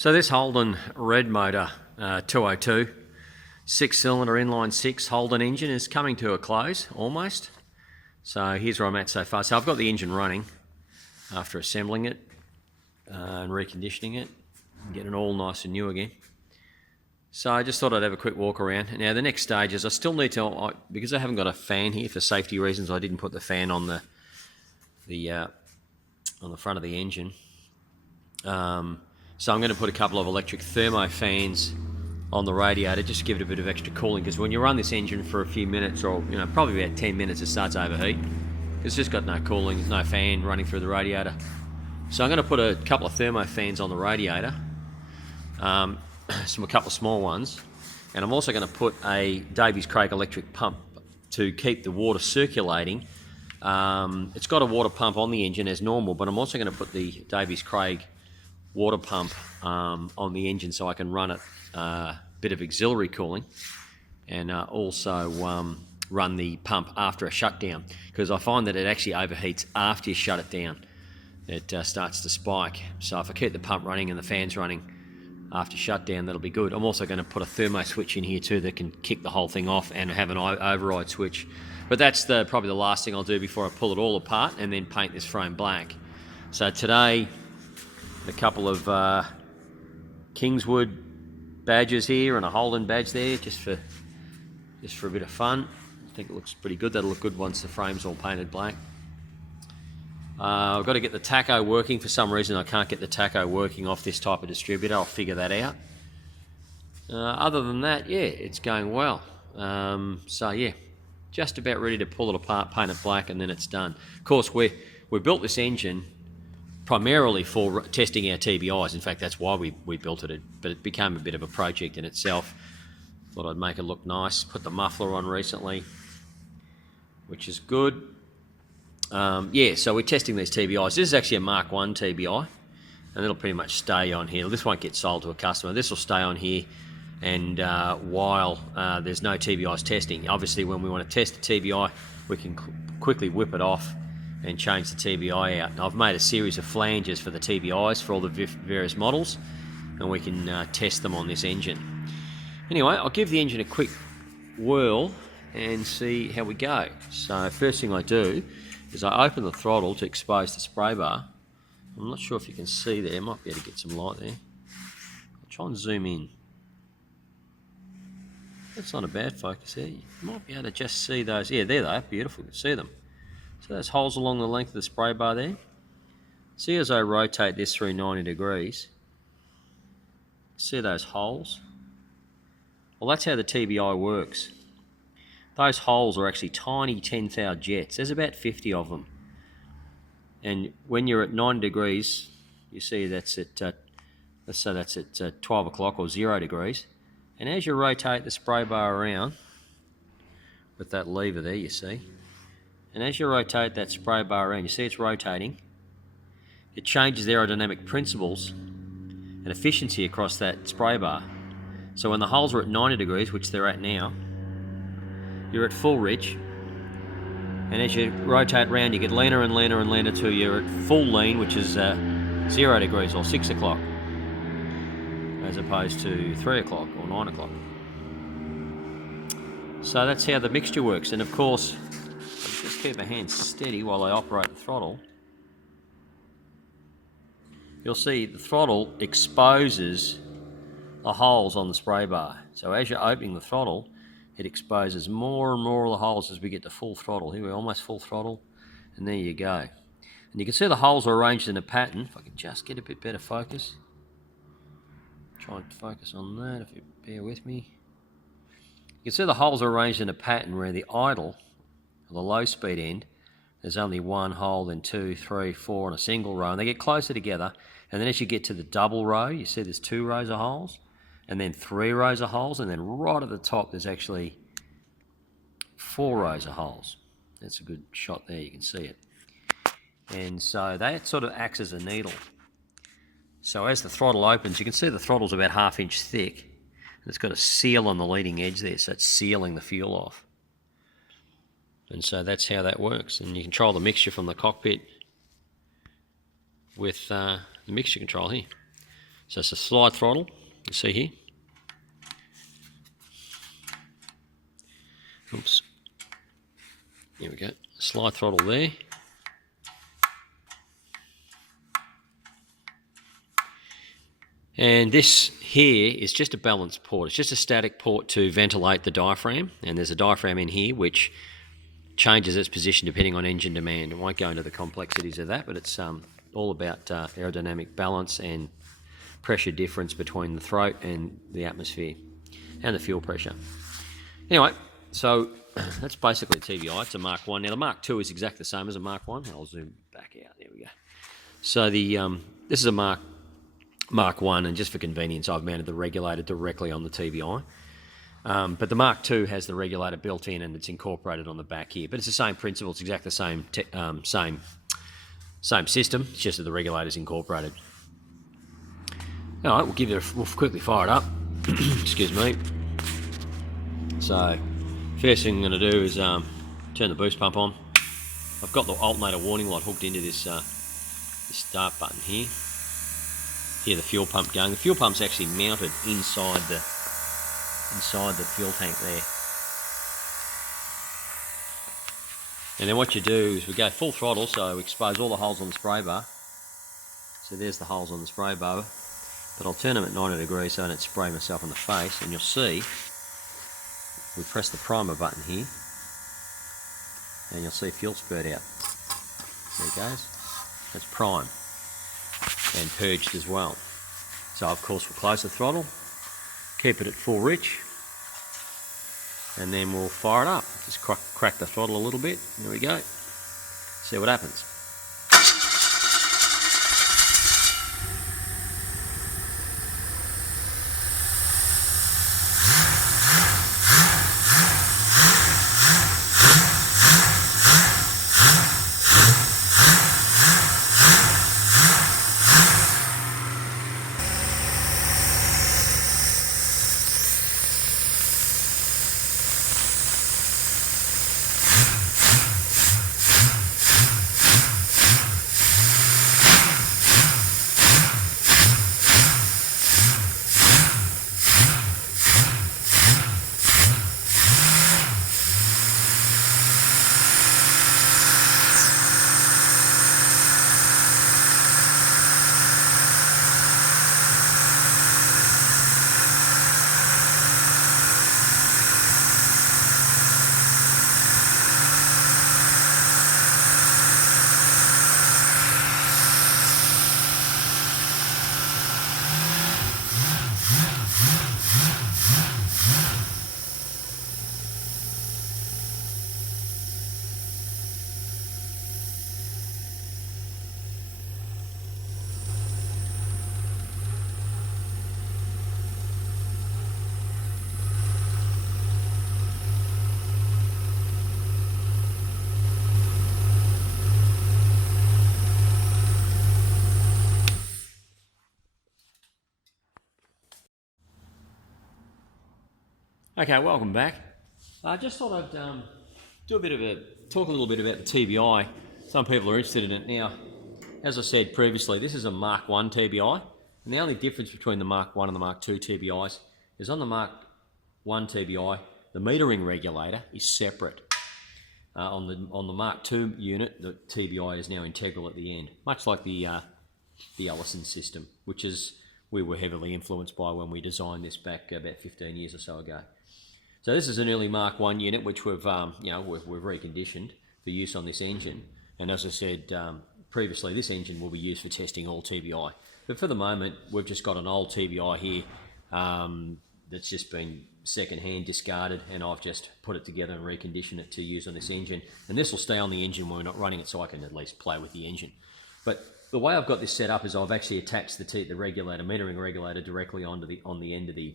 So this Holden red motor 202 6-cylinder inline 6 Holden engine is coming to a close almost. So here's where I'm at so far. So I've got the engine running after assembling it and reconditioning it and getting it all nice and new again. So I just thought I'd have a quick walk around. Now the next stage is I still need to, because I haven't got a fan here for safety reasons, I didn't put the fan on the front of the engine. So I'm going to put a couple of electric thermo fans on the radiator just to give it a bit of extra cooling, because when you run this engine for a few minutes, or probably about 10 minutes, it starts to overheat. It's just got no cooling, there's no fan running through the radiator. So I'm going to put a couple of thermo fans on the radiator, a couple of small ones, and I'm also going to put a Davies Craig electric pump to keep the water circulating. It's got a water pump on the engine as normal, but I'm also going to put the Davies Craig water pump on the engine so I can run it a bit of auxiliary cooling, and also run the pump after a shutdown, because I find that it actually overheats after you shut it down. It starts to spike. So if I keep the pump running and the fans running after shutdown, that'll be good. I'm also going to put a thermo switch in here too that can kick the whole thing off and have an override switch. But that's probably the last thing I'll do before I pull it all apart and then paint this frame black. So today, a couple of Kingswood badges here and a Holden badge there, just for a bit of fun. I think it looks pretty good. That'll look good once the frame's all painted black. I've got to get the tacho working. For some reason I can't get the tacho working off this type of distributor. I'll figure that out. Other than that, yeah, it's going well. So yeah, just about ready to pull it apart, paint it black, and then it's done. Of course, we built this engine primarily for testing our TBIs. In fact, that's why we built it, but it became a bit of a project in itself. Thought I'd make it look nice. Put the muffler on recently, which is good. Yeah, so we're testing these TBIs. This is actually a Mark 1 TBI, and it'll pretty much stay on here. This won't get sold to a customer. This will stay on here, and while there's no TBIs testing, obviously when we want to test the TBI, we can quickly whip it off and change the TBI out. And I've made a series of flanges for the TBIs for all the various models, and we can test them on this engine. Anyway, I'll give the engine a quick whirl and see how we go. So first thing I do is I open the throttle to expose the spray bar. I'm not sure if you can see there, might be able to get some light there. I'll try and zoom in. That's not a bad focus there. You might be able to just see those. Yeah, there they are, beautiful, you can see them. So those holes along the length of the spray bar there. See as I rotate this through 90 degrees, see those holes? Well, that's how the TBI works. Those holes are actually tiny 10 thou jets. There's about 50 of them. And when you're at 90 degrees, you see that's at, let's say that's at 12 o'clock or 0 degrees. And as you rotate the spray bar around, with that lever there, you see, and as you rotate that spray bar around, you see it's rotating, it changes the aerodynamic principles and efficiency across that spray bar. So when the holes are at 90 degrees, which they're at now, you're at full reach, and as you rotate round, you get leaner and leaner and leaner till you're at full lean, which is 0 degrees or 6 o'clock, as opposed to 3 o'clock or 9 o'clock. So that's how the mixture works. And of course, just keep my hands steady while I operate the throttle. You'll see the throttle exposes the holes on the spray bar. So as you're opening the throttle, it exposes more and more of the holes as we get to full throttle. Here we're almost full throttle, and there you go. And you can see the holes are arranged in a pattern. If I can just get a bit better focus. Try and focus on that if you bear with me. You can see the holes are arranged in a pattern where the idle, or the low speed end, there's only one hole, then 2, 3, 4 on a single row, and they get closer together. And then as you get to the double row, you see there's 2 rows of holes, and then 3 rows of holes, and then right at the top there's actually 4 rows of holes. That's a good shot there, you can see it. And so that sort of acts as a needle. So as the throttle opens, you can see the throttle's about 1/2 inch thick. And it's got a seal on the leading edge there, so it's sealing the fuel off. And so that's how that works. And you control the mixture from the cockpit with the mixture control here. So it's a slide throttle, you see here. Oops. There we go. Slide throttle there. And this here is just a balance port. It's just a static port to ventilate the diaphragm. And there's a diaphragm in here which changes its position depending on engine demand. I won't go into the complexities of that, but it's all about aerodynamic balance and pressure difference between the throat and the atmosphere and the fuel pressure. Anyway, so that's basically a TBI. It's a Mark 1. Now the Mark 2 is exactly the same as a Mark 1. I'll zoom back out. There we go. So this is a Mark 1, and just for convenience I've mounted the regulator directly on the TBI. But the Mark II has the regulator built in and it's incorporated on the back here. But it's the same principle, it's exactly the same system, it's just that the regulator's incorporated. Alright, we'll quickly fire it up. Excuse me. So, first thing I'm going to do is turn the boost pump on. I've got the alternator warning light hooked into this start button here. Hear the fuel pump going. The fuel pump's actually mounted inside the fuel tank there. And then what you do is we go full throttle, so we expose all the holes on the spray bar. So there's the holes on the spray bar, but I'll turn them at 90 degrees so I don't spray myself in the face, and you'll see we press the primer button here and you'll see fuel spurt out. There it goes. That's prime and purged as well. So of course we'll close the throttle, keep it at full rich, and then we'll fire it up. Just crack the throttle a little bit. There we go. See what happens. Okay, welcome back. I just thought I'd talk a little bit about the TBI. Some people are interested in it now. As I said previously, this is a Mark 1 TBI, and the only difference between the Mark 1 and the Mark 2 TBIs is on the Mark 1 TBI, the metering regulator is separate. On the Mark 2 unit, the TBI is now integral at the end, much like the Ellison system, which we were heavily influenced by when we designed this back about 15 years or so ago. So this is an early Mark 1 unit which we've reconditioned for use on this engine. And as I said previously, this engine will be used for testing all TBI. But for the moment, we've just got an old TBI here that's just been second-hand discarded, and I've just put it together and reconditioned it to use on this engine. And this will stay on the engine when we're not running it, so I can at least play with the engine. But the way I've got this set up is I've actually attached the regulator, metering regulator, directly on the end of the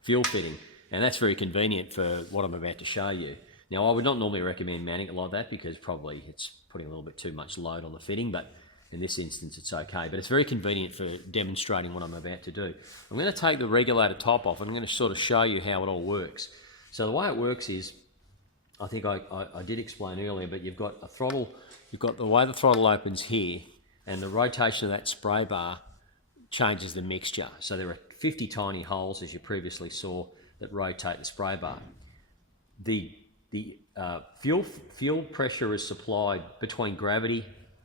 fuel fitting, and that's very convenient for what I'm about to show you. Now, I would not normally recommend mounting it like that because probably it's putting a little bit too much load on the fitting, but in this instance it's okay. But it's very convenient for demonstrating what I'm about to do. I'm going to take the regulator top off and I'm going to sort of show you how it all works. So the way it works is, I think I did explain earlier, but you've got a throttle, you've got the way the throttle opens here, and the rotation of that spray bar changes the mixture. So there are 50 tiny holes, as you previously saw, that rotate the spray bar. The fuel pressure is supplied between gravity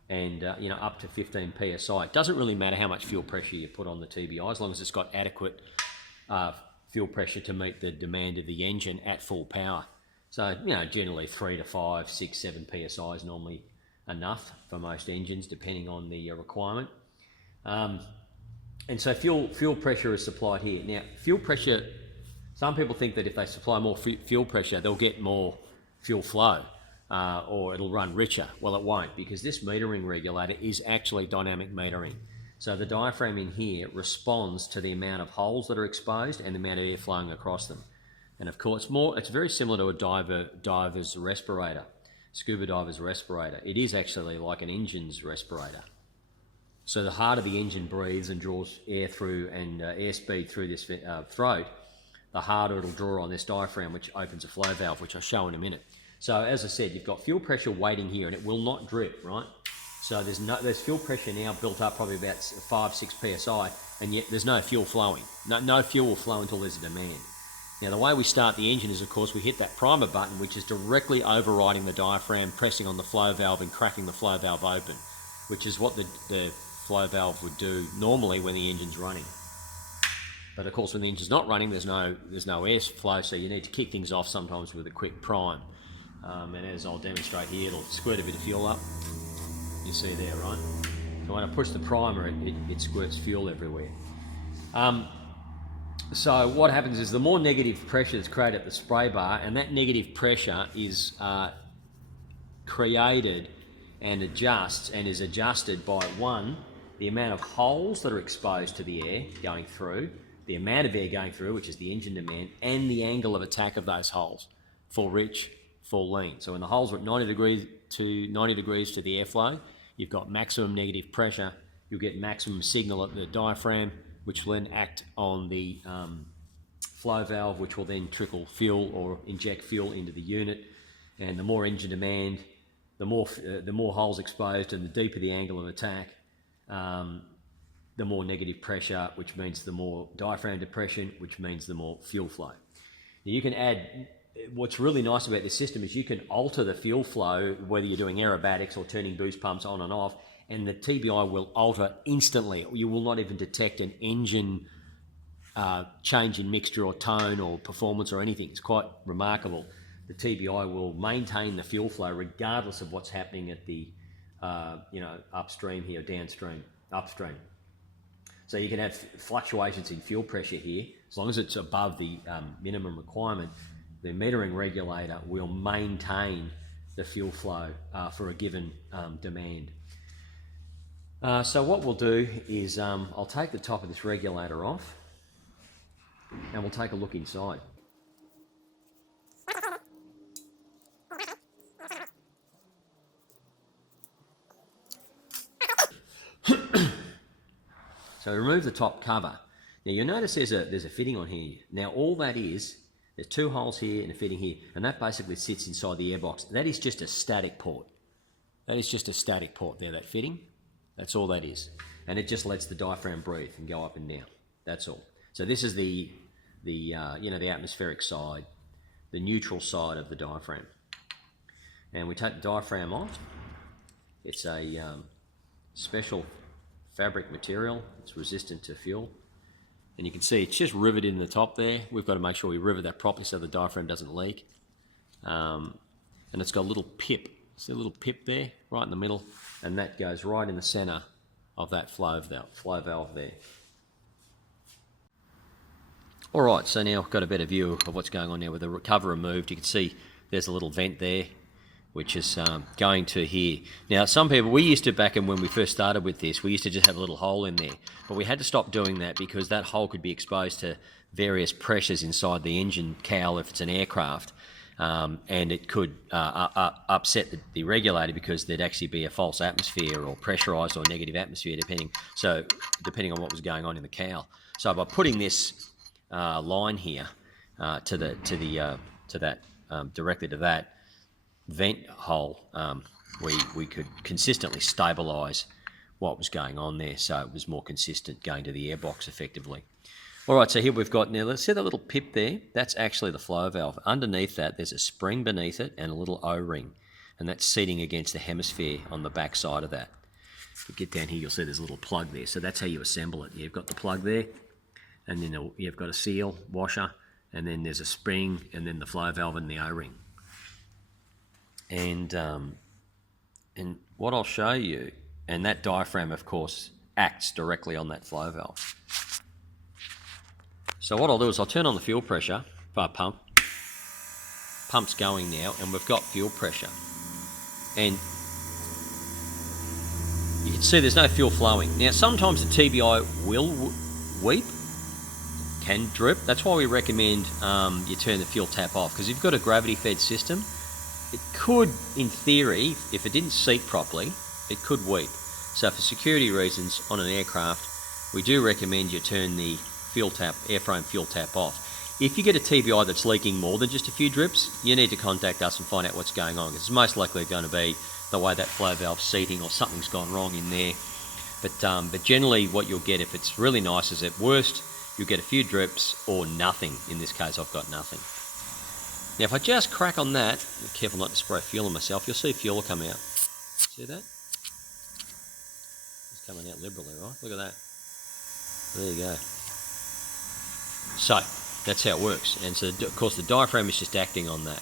and up to 15 psi. It doesn't really matter how much fuel pressure you put on the TBI, as long as it's got adequate fuel pressure to meet the demand of the engine at full power. So generally 3 to 5, 6, 7 psi is normally enough for most engines, depending on the requirement. And so fuel pressure is supplied here. Now, fuel pressure, some people think that if they supply more fuel pressure, they'll get more fuel flow, or it'll run richer. Well, it won't, because this metering regulator is actually dynamic metering. So the diaphragm in here responds to the amount of holes that are exposed and the amount of air flowing across them. And of course, it's very similar to a diver's respirator, scuba diver's respirator. It is actually like an engine's respirator. So the harder the engine breathes and draws air through and airspeed through this throat, the harder it'll draw on this diaphragm, which opens a flow valve, which I'll show in a minute. So as I said, you've got fuel pressure waiting here, and it will not drip, right? So there's fuel pressure now built up probably about 5, 6 psi, and yet there's no fuel flowing. No fuel will flow until there's a demand. Now the way we start the engine is, of course, we hit that primer button, which is directly overriding the diaphragm, pressing on the flow valve and cracking the flow valve open, which is what the flow valve would do normally when the engine's running. But of course, when the engine's not running, there's no air flow, so you need to kick things off sometimes with a quick prime. And as I'll demonstrate here, it'll squirt a bit of fuel up. You see there, right? So when I push the primer, it squirts fuel everywhere. So what happens is the more negative pressure is created at the spray bar, and that negative pressure is created and is adjusted by, one, the amount of holes that are exposed to the air going through, the amount of air going through, which is the engine demand, and the angle of attack of those holes, full rich, full lean. So when the holes are at 90 degrees to the airflow, you've got maximum negative pressure, you'll get maximum signal at the diaphragm, which will then act on the flow valve, which will then trickle fuel or inject fuel into the unit. And the more engine demand, the more holes exposed and the deeper the angle of attack, the more negative pressure, which means the more diaphragm depression, which means the more fuel flow. Now you can add, what's really nice about this system is you can alter the fuel flow, whether you're doing aerobatics or turning boost pumps on and off, and the TBI will alter instantly. You will not even detect an engine change in mixture or tone or performance or anything. It's quite remarkable. The TBI will maintain the fuel flow regardless of what's happening at the upstream here, downstream, upstream. So you can have fluctuations in fuel pressure here, as long as it's above the minimum requirement. The metering regulator will maintain the fuel flow for a given demand. So what we'll do is I'll take the top of this regulator off and we'll take a look inside. So remove the top cover. Now you'll notice there's a fitting on here. Now all that is, there's 2 holes here and a fitting here, and that basically sits inside the airbox. That is just a static port. That is just a static port there, that fitting. That's all that is. And it just lets the diaphragm breathe and go up and down. That's all. So this is the atmospheric side, the neutral side of the diaphragm. And we take the diaphragm off. It's a special fabric material. It's resistant to fuel. And you can see it's just riveted in the top there. We've got to make sure we rivet that properly so the diaphragm doesn't leak. And it's got a little pip. See a little pip there, right in the middle, and that goes right in the centre of that flow valve there. All right, so now I've got a better view of what's going on there. With the cover removed, you can see there's a little vent there, which is going to here. Now, some people, we used to, back in when we first started with this, we used to just have a little hole in there. But we had to stop doing that because that hole could be exposed to various pressures inside the engine cowl if it's an aircraft. And it could upset the regulator because there'd actually be a false atmosphere or pressurised or negative atmosphere, depending on what was going on in the cowl. So by putting this line here directly to that vent hole, we could consistently stabilise what was going on there, so it was more consistent going to the airbox effectively. All right, so here we've got, now let's see that little pip there. That's actually the flow valve. Underneath that, there's a spring beneath it and a little O-ring, and that's seating against the hemisphere on the back side of that. If you get down here, you'll see there's a little plug there. So that's how you assemble it. You've got the plug there, and then you've got a seal, washer, and then there's a spring, and then the flow valve and the O-ring. And what I'll show you, and that diaphragm, of course, acts directly on that flow valve. So what I'll do is I'll turn on the fuel pressure pump. Pump's going now, and we've got fuel pressure. And you can see there's no fuel flowing. Now, sometimes the TBI will weep, can drip. That's why we recommend you turn the fuel tap off, because if you've got a gravity-fed system, it could, in theory, if it didn't seat properly, it could weep. So for security reasons on an aircraft, we do recommend you turn the fuel tap, airframe fuel tap off. If you get a TBI that's leaking more than just a few drips, you need to contact us and find out what's going on, because it's most likely going to be the way that flow valve's seating or something's gone wrong in there. But generally what you'll get, if it's really nice, is at worst you'll get a few drips or nothing. In this case I've got nothing. Now if I just crack on that, be careful not to spray fuel on myself, you'll see fuel will come out. See that? It's coming out liberally, right? Look at that. There you go. So that's how it works, and so of course the diaphragm is just acting on that,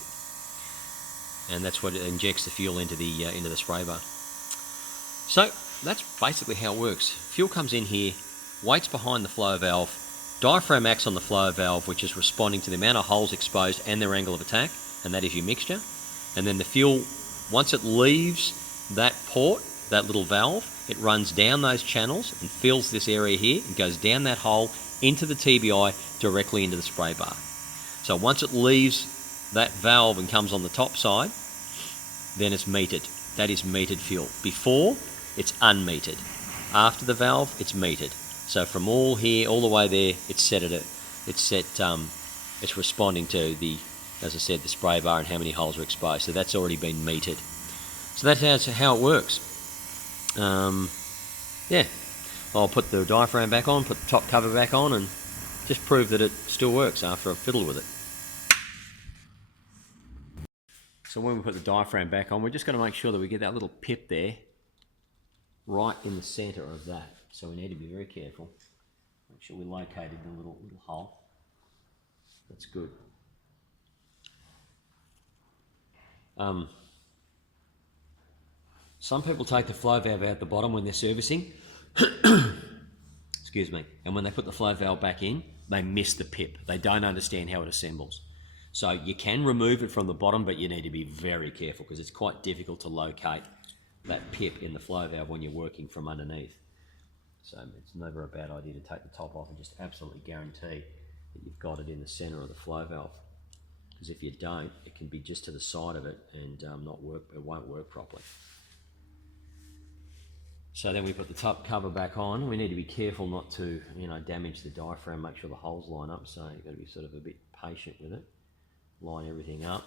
and that's what it injects the fuel into the spray bar. So that's basically how it works. Fuel comes in here, waits behind the flow valve, diaphragm acts on the flow valve, which is responding to the amount of holes exposed and their angle of attack, and that is your mixture. And then the fuel, once it leaves that port, that little valve, it runs down those channels and fills this area here and goes down that hole into the TBI directly into the spray bar. So once it leaves that valve and comes on the top side, then it's metered. That is metered fuel. Before, it's unmetered. After the valve, it's metered. So from all here, all the way there, it's responding to the, as I said, the spray bar and how many holes are exposed. So that's already been metered. So that's how it works. Yeah. I'll put the diaphragm back on, put the top cover back on, and just prove that it still works after I've fiddled with it. So when we put the diaphragm back on, we're just going to make sure that we get that little pip there, right in the centre of that. So we need to be very careful. Make sure we located the little hole. That's good. Some people take the flow valve out the bottom when they're servicing. Excuse me. And when they put the flow valve back in, they miss the pip. They don't understand how it assembles. So you can remove it from the bottom, but you need to be very careful, because it's quite difficult to locate that pip in the flow valve when you're working from underneath. So it's never a bad idea to take the top off and just absolutely guarantee that you've got it in the center of the flow valve. Because if you don't, it can be just to the side of it and it won't work properly. So then we put the top cover back on. We need to be careful not to, damage the diaphragm, make sure the holes line up. So you've got to be sort of a bit patient with it. Line everything up.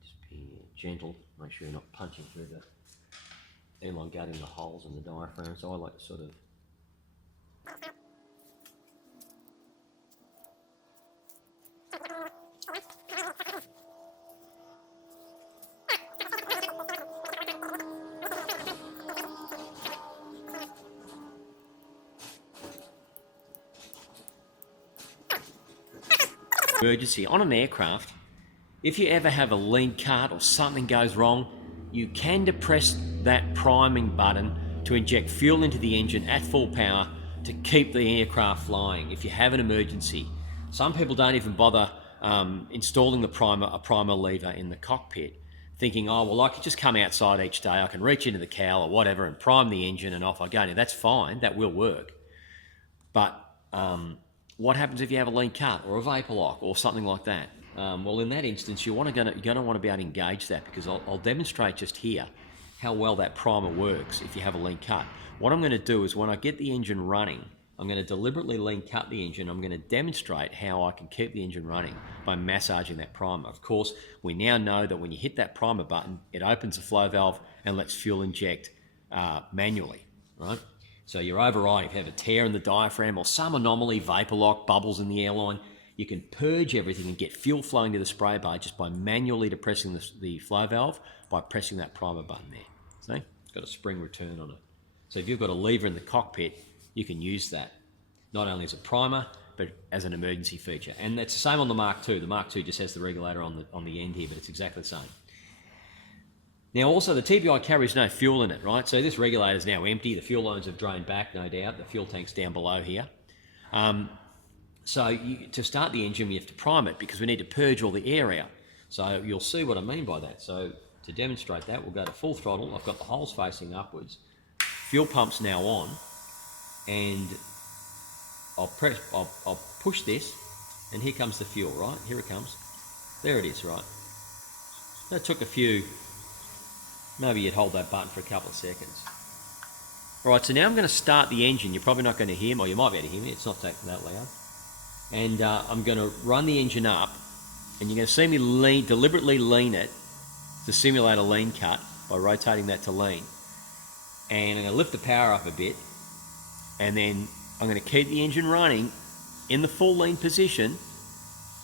Just be gentle, make sure you're not punching through the, elongating the holes in the diaphragm. So I like to sort of emergency on an aircraft. If you ever have a lean cut or something goes wrong, you can depress that priming button to inject fuel into the engine at full power to keep the aircraft flying if you have an emergency. Some people don't even bother installing a primer lever in the cockpit, thinking, oh well, I could just come outside each day, I can reach into the cowl or whatever and prime the engine and off I go. Now that's fine, that will work, but what happens if you have a lean cut or a vapor lock or something like that? Well, in that instance, you're going to want to be able to engage that, because I'll demonstrate just here how well that primer works if you have a lean cut. What I'm going to do is, when I get the engine running I'm going to deliberately lean cut the engine. I'm going to demonstrate how I can keep the engine running by massaging that primer. Of course, we now know that when you hit that primer button, it opens the flow valve and lets fuel inject manually, right? So you're overriding. If you have a tear in the diaphragm or some anomaly, vapor lock, bubbles in the airline, you can purge everything and get fuel flowing to the spray bar just by manually depressing the flow valve by pressing that primer button there. See? It's got a spring return on it. So if you've got a lever in the cockpit, you can use that, not only as a primer, but as an emergency feature. And it's the same on the Mark II. The Mark II just has the regulator on the end here, but it's exactly the same. Now also the TBI carries no fuel in it, right? So this regulator is now empty. The fuel lines have drained back, no doubt. The fuel tank's down below here. To start the engine, we have to prime it because we need to purge all the air out. So you'll see what I mean by that. So to demonstrate that, we'll go to full throttle. I've got the holes facing upwards. Fuel pump's now on. And I'll push this, and here comes the fuel, right? Here it comes. There it is, right? That took a few, maybe you'd hold that button for a couple of seconds. All right, so now I'm going to start the engine. You're probably not going to hear me, or you might be able to hear me. It's not that loud. And I'm going to run the engine up, and you're going to see me deliberately lean it to simulate a lean cut by rotating that to lean. And I'm going to lift the power up a bit, and then I'm going to keep the engine running in the full lean position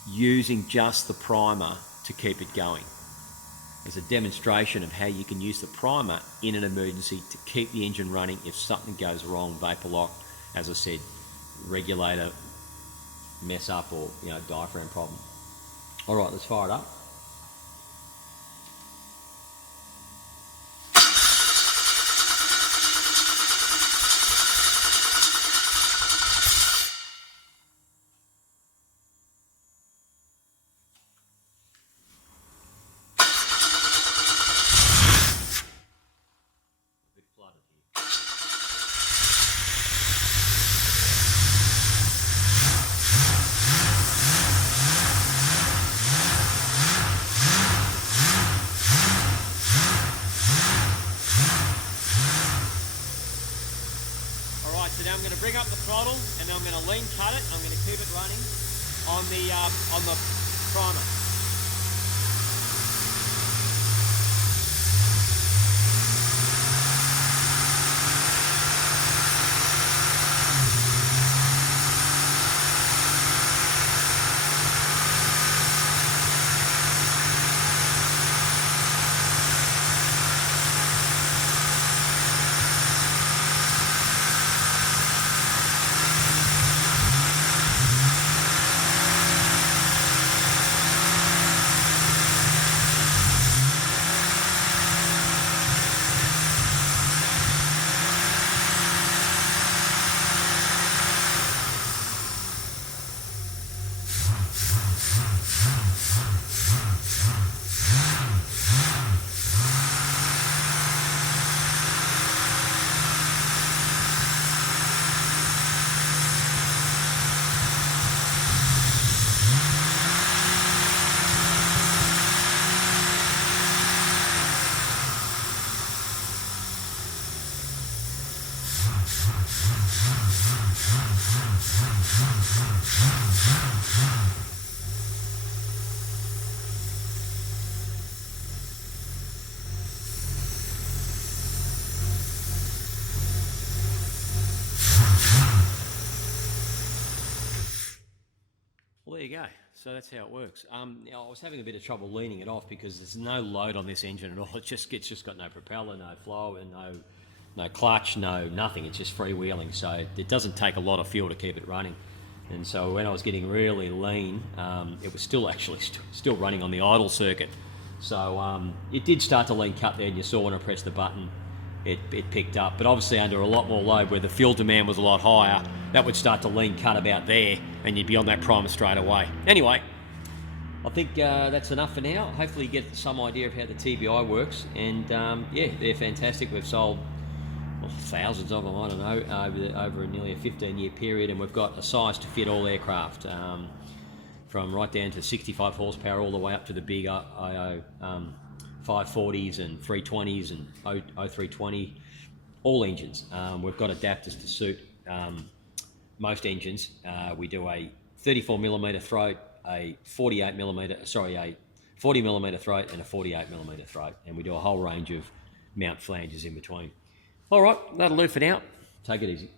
using just the primer to keep it going. As a demonstration of how you can use the primer in an emergency to keep the engine running if something goes wrong, vapor lock, as I said, regulator mess up, or diaphragm problem. All right, let's fire it up. So now I'm going to bring up the throttle, and then I'm going to lean cut it. I'm going to keep it running on the primer. Well, there you go. So that's how it works. I was having a bit of trouble leaning it off because there's no load on this engine at all. It's just got no propeller, no flow, and no clutch, no nothing. It's just freewheeling. So it doesn't take a lot of fuel to keep it running. And so when I was getting really lean, it was still still running on the idle circuit. So it did start to lean cut there, and you saw when I pressed the button, it picked up. But obviously under a lot more load where the fuel demand was a lot higher, that would start to lean cut about there, and you'd be on that primer straight away. Anyway, I think that's enough for now. Hopefully you get some idea of how the TBI works. And yeah, they're fantastic. We've sold thousands of them, I don't know, over nearly a 15-year period, and we've got a size to fit all aircraft, from right down to 65 horsepower all the way up to the big IO 540s and 320s and 0320, all engines. We've got adapters to suit most engines, we do a 34mm throat, a 40mm throat, and a 48mm throat, and we do a whole range of mount flanges in between. All right, that'll do for now. Take it easy.